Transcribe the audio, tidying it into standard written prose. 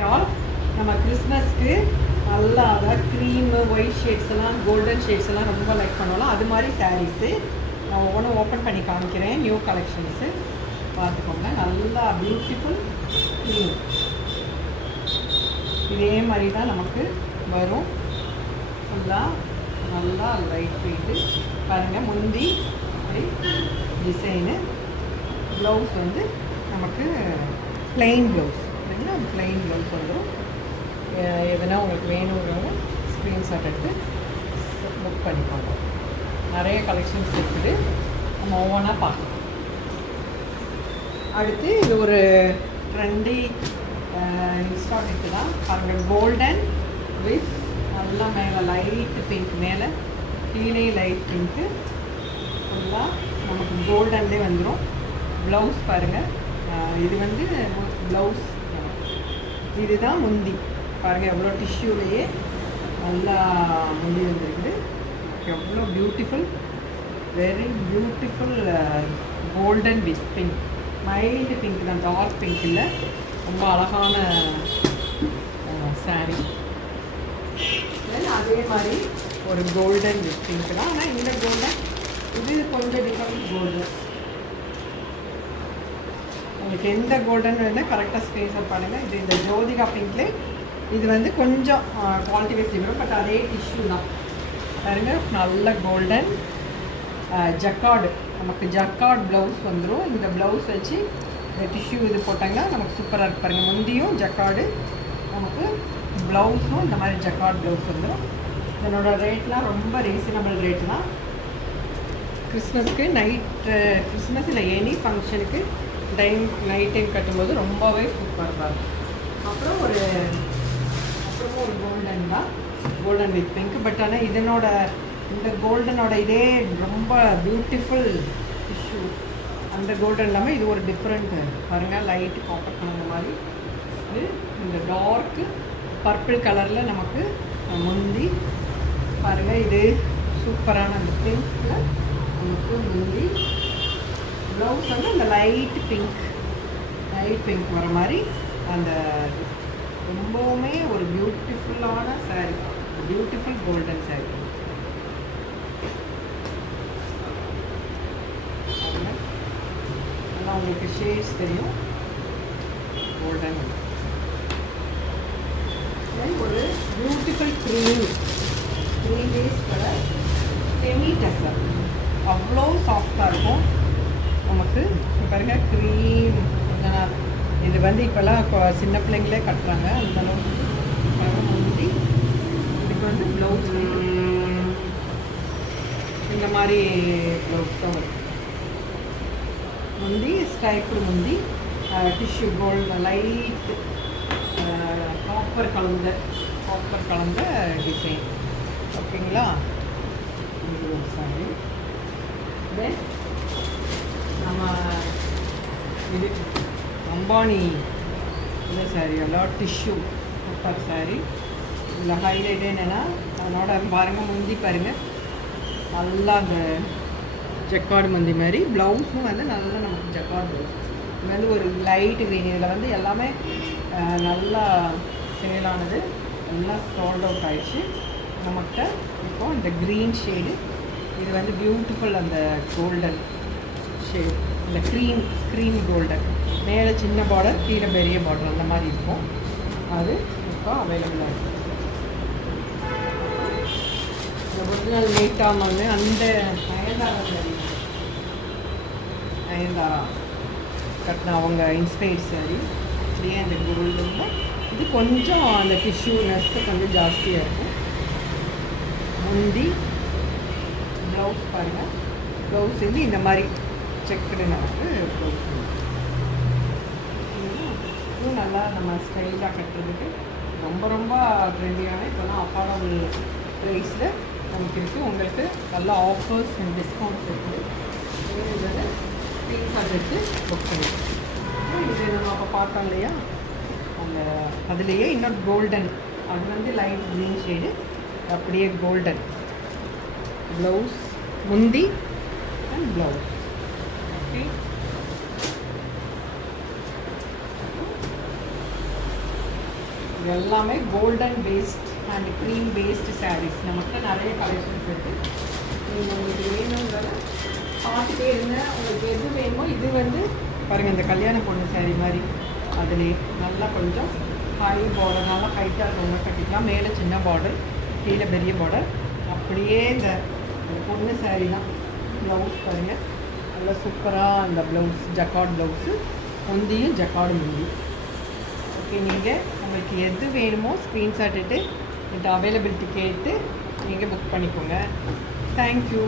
All நம்ம கிறிஸ்மஸ்க்கு நல்லா அதாவது க்ரீமு ஒயிட் ஷேட்ஸ் எல்லாம் கோல்டன் ஷேட்ஸ் எல்லாம் ரொம்ப லைக் பண்ணுவோம். அது மாதிரி சாரீஸு நான் ஒவ்வொன்றும் ஓப்பன் பண்ணி காமிக்கிறேன். நியூ கலெக்ஷன்ஸு பார்த்துக்கோங்க. நல்லா பியூட்டிஃபுல் க்ரீம் இதே மாதிரி தான் நமக்கு வரும். ஃபுல்லாக நல்லா லைட் வெயிட்டு பாருங்கள். முந்தி டிசைனு, ப்ளவுஸ் வந்து நமக்கு ப்ளெயின் ப்ளவுஸ். ப்ளெயின் ப்ளவுஸ் வந்துடும். எதுனா உங்களுக்கு வேணுங்கிறவங்க ஸ்க்ரீன்ஷாட் எடுத்து புக் பண்ணிக்கோங்க. நிறைய கலெக்ஷன்ஸ் இருக்குது, நம்ம ஒவ்வொன்றா பார்க்கலாம். அடுத்து இது ஒரு ட்ரெண்டி இன்ஸ்டால்மெண்ட்டு தான் பாருங்கள். கோல்டன் வித் நல்லா மேலே லைட் பிங்க், மேலே கீழே லைட் பிங்க்கு, ஃபுல்லாக நமக்கு கோல்டன்லேயே வந்துடும். ப்ளவுஸ் பாருங்கள். இது வந்து ப்ளவுஸ், இதுதான் முந்தி பாருங்கள். எவ்வளோ டிஷ்யூலேயே நல்லா முந்தி வந்துருக்குது. எவ்வளோ beautiful, very beautiful golden with pink. Mild pink தான், டார்க் பிங்க் இல்லை. ரொம்ப அழகான சாரீ. அதே மாதிரி ஒரு கோல்டன் வித் பிங்க் தான். ஆனால் இந்த கோல்டன் இது கொஞ்சம் டிஃப்ரெண்ட் கோல்டன். உங்களுக்கு எந்த கோல்டன் வேணுன்னா கரெக்டாக ஸ்க்ரீன்ஷாட் பண்ணுங்கள். இது இந்த ஜோதிகா பிங்க்லே இது வந்து கொஞ்சம் குவாலிட்டி வைஸ் வரும், பட் அதே டிஷ்யூ தான் பாருங்க. நல்ல கோல்டன் ஜக்கார்டு, நமக்கு ஜக்கார்டு ப்ளவுஸ் வந்துடும். இந்த ப்ளவுஸ் வச்சு இந்த டிஷ்யூ இது போட்டாங்கன்னா நமக்கு சூப்பராக இருக்கு பாருங்கள். முந்தியும் ஜக்கார்டு, நமக்கு ப்ளவுஸும் இந்த மாதிரி ஜக்கார்டு ப்ளவுஸ் வந்துடும். இதனோட ரேட்லாம் ரொம்ப ரீசனபிள் ரேட் தான். கிறிஸ்மஸ்க்கு கிறிஸ்மஸ் இல்லை எனி ஃபங்க்ஷனுக்கு நைட் டைம் கட்டும்போது ரொம்பவே சூப்பராக இருக்கும். அப்புறம் ஒரு கோல்டன் தான், கோல்டன் வித் பிங்க். பட் ஆனால் இந்த கோல்டனோட இதே ரொம்ப பியூட்டிஃபுல் டிஷ்யூ. அந்த கோல்டன் இல்லாமல் இது ஒரு டிஃப்ரெண்ட் பாருங்கள். லைட்டு காப்பர் கலந்த மாதிரி இது. இந்த டார்க்கு பர்பிள் கலரில் நமக்கு முந்தி பாருங்கள். இது சூப்பரான அந்த பிங்க்கில் நமக்கு முந்தி. ப்ளவுஸ் வந்து அந்த லைட் பிங்க் வர மாதிரி அந்த ரொம்பவுமே ஒரு பியூட்டிஃபுல்லான சாரீ, பியூட்டிஃபுல் கோல்டன் சாரீ. நல்லா உங்களுக்கு ஷேட்ஸ் தெரியும். கோல்டன் ஒரு beautiful cream base colour, semi tussar. அவ்வளோ சாஃப்டாக இருக்கும் நமக்கு. பாருங்க க்ரீம். இது வந்து இப்போல்லாம் சின்ன பிள்ளைங்களே கட்டுறாங்க அந்த அளவுக்கு. முந்தி இதுக்கு வந்து ப்ளவுஸ் இந்த மாதிரி ப்ளவுஸ் தான் வரும். முந்தி ஸ்டைப்பு, முந்தி டிஷ்யூ கோல்டு லைட் காப்பர் கலந்த டிசைன். ஓகேங்களா? சாரி. தென் நம்ம இது அம்பானி இந்த சாரீ எல்லாம் டிஷ்யூ சூப்பர் சாரீ. இதில் ஹைலைட் என்னென்னா அதனோட பாருங்கள் முந்தி பாருங்கள். நல்லா அந்த ஜக்கார்டு முந்தி மாதிரி. ப்ளவுஸும் வந்து நல்லா நமக்கு ஜக்கார்டு ப்ளவுஸ். இது வந்து ஒரு லைட் க்ரீன். இதில் வந்து எல்லாமே நல்லா சேலானது, எல்லாம் சோல்ட் அவுட் ஆகிடுச்சு நம்மகிட்ட. இப்போது இந்த க்ரீன் ஷேடு, இது வந்து பியூட்டிஃபுல் அந்த கோல்டன் ஷேட். இந்த க்ரீம் கோல்டன், மேலே சின்ன பார்டர் கீழே பெரிய பார்டர் அந்த மாதிரி இருக்கும். அது இப்போ அவைலபிளாக இருக்குது. ஒரிஜினல் நீட்டாக வந்து அந்த நயன்தாரா கட்டின அவங்க இன்ஸ்பைர்ட் சாரி. இதுலேயே அந்த கோல்டுங்க இது கொஞ்சம் அந்த டிஷ்யூனஸ்க்கு கொஞ்சம் ஜாஸ்தியாக இருக்கும். முந்தி ப்ளவுஸ் பாருங்கள். ப்ளவுஸ் வந்து இந்த மாதிரி செக்குடு நமக்கு ப்ளவுஸ். இதுவும் நல்லா நம்ம ஸ்டைலாக கட்டுறதுக்கு ரொம்ப ரொம்ப ட்ரெண்டியான, இப்போலாம் அஃபோர்டபுள் ப்ரைஸில் நமக்கு இருக்குது. உங்களுக்கு நல்ல ஆஃபர்ஸ் அண்ட் டிஸ்கவுண்ட்ஸ் இருக்குது. இதில் ஸ்க்ரீன்ஷாட் எடுத்து புக் பண்ணிடுவோம். இது நம்ம அப்போ பார்த்தோம் இல்லையா, அந்த அதுலேயே இன்னொரு கோல்டன், அது வந்து லைட் க்ரீன் ஷேடு, அப்படியே கோல்டன் ப்ளவுஸ், முந்தி அண்ட் ப்ளவுஸ். ஓகே, இது எல்லாமே golden based and cream based saris நம்மகிட்ட நிறைய கலெக்ஷன்ஸ் இருக்குது. நீங்கள் உங்களுக்கு வேணுங்கிறத பார்த்துட்டே இருங்க. உங்களுக்கு எது வேணுமோ இது வந்து பாருங்கள், இந்த கல்யாண பொண்ணு சாரீ மாதிரி அதுலேயே நல்லா கொஞ்சம் ஹை பார்டர், நல்லா ஹைட்டாக இருக்கவங்க கட்டிக்கலாம். மேலே சின்ன பார்டர், கீழே பெரிய பார்டர். அப்படியே இந்த பொண்ணு சாரீ தான். ப்ளவுஸ் பாருங்கள், நல்லா சூப்பராக அந்த ப்ளவுஸ் ஜக்கார்ட் ப்ளவுஸு, முந்தியும் ஜக்கார்டு முந்தி. ஓகே, நீங்கள் உங்களுக்கு எது வேணுமோ ஸ்க்ரீன்ஷாட் எடுத்து இந்த அவைலபிலிட்டி கேட்டு நீங்கள் புக் பண்ணிக்கோங்க. தேங்க்யூ.